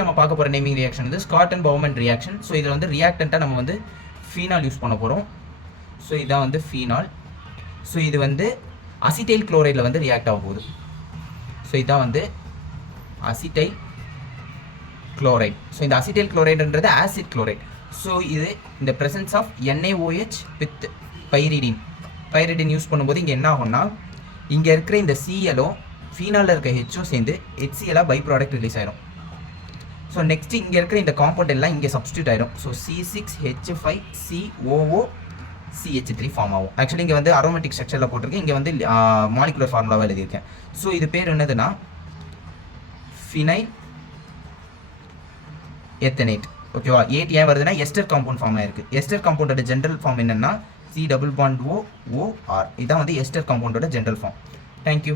நம்ம பார்க்க போகிற நேமிங் ரியாக்ஷன் வந்து Scott and Bowman reaction. So இதில் வந்து ரியாக்டண்ட்டாக நம்ம வந்து ஃபீனால் யூஸ் பண்ண போகிறோம். ஸோ இதான் வந்து ஃபீனால். ஸோ இது வந்து அசிட்டைல் குளோரைடில் வந்து ரியாக்ட் ஆக போகுது. ஸோ இதான் வந்து அசிட்டைல் குளோரைட். ஸோ இந்த அசிட்டைல் குளோரைடுன்றது ஆசிட் குளோரைட். ஸோ இது இந்த presence of NaOH with pyridine use பண்ணும்போது இங்கே என்ன ஆகும்னா, இங்கே இருக்கிற இந்த சிஎலும் ஃபீனாலில் இருக்க ஹெச்சும் சேர்ந்து HCl பை ப்ராடக்ட் ரிலீஸ் ஆயிரும். ஸோ நெக்ஸ்ட் இங்கே இருக்கிற இந்த காம்பவுண்ட் எல்லாம் இங்கே சப்ஸ்டியூட் ஆயிடும். ஸோ C6H5COOCH3 ஃபார்ம் ஆகும். ஆக்சுவலி இங்கே வந்து அரோமேட்டிக் ஸ்ட்ரக்சரில் போட்டிருக்கேன், இங்கே வந்து மாலிகுலர் ஃபார்முலாவை எழுதியிருக்கேன். ஸோ இது பேர் என்னதுன்னா ஃபினைல் எத்தனேட். ஓகேவா? 8 ஏன் வருதுன்னா எஸ்டர் காம்பவுண்ட் ஃபார்ம் ஆயிருக்கு. எஸ்டர் காம்பவுண்டோட ஜென்ரல் ஃபார்ம் என்னன்னா C double bond OOR. இதான் வந்து எஸ்டர் காம்பவுண்டோட ஜென்ரல் ஃபார்ம். தேங்க்யூ.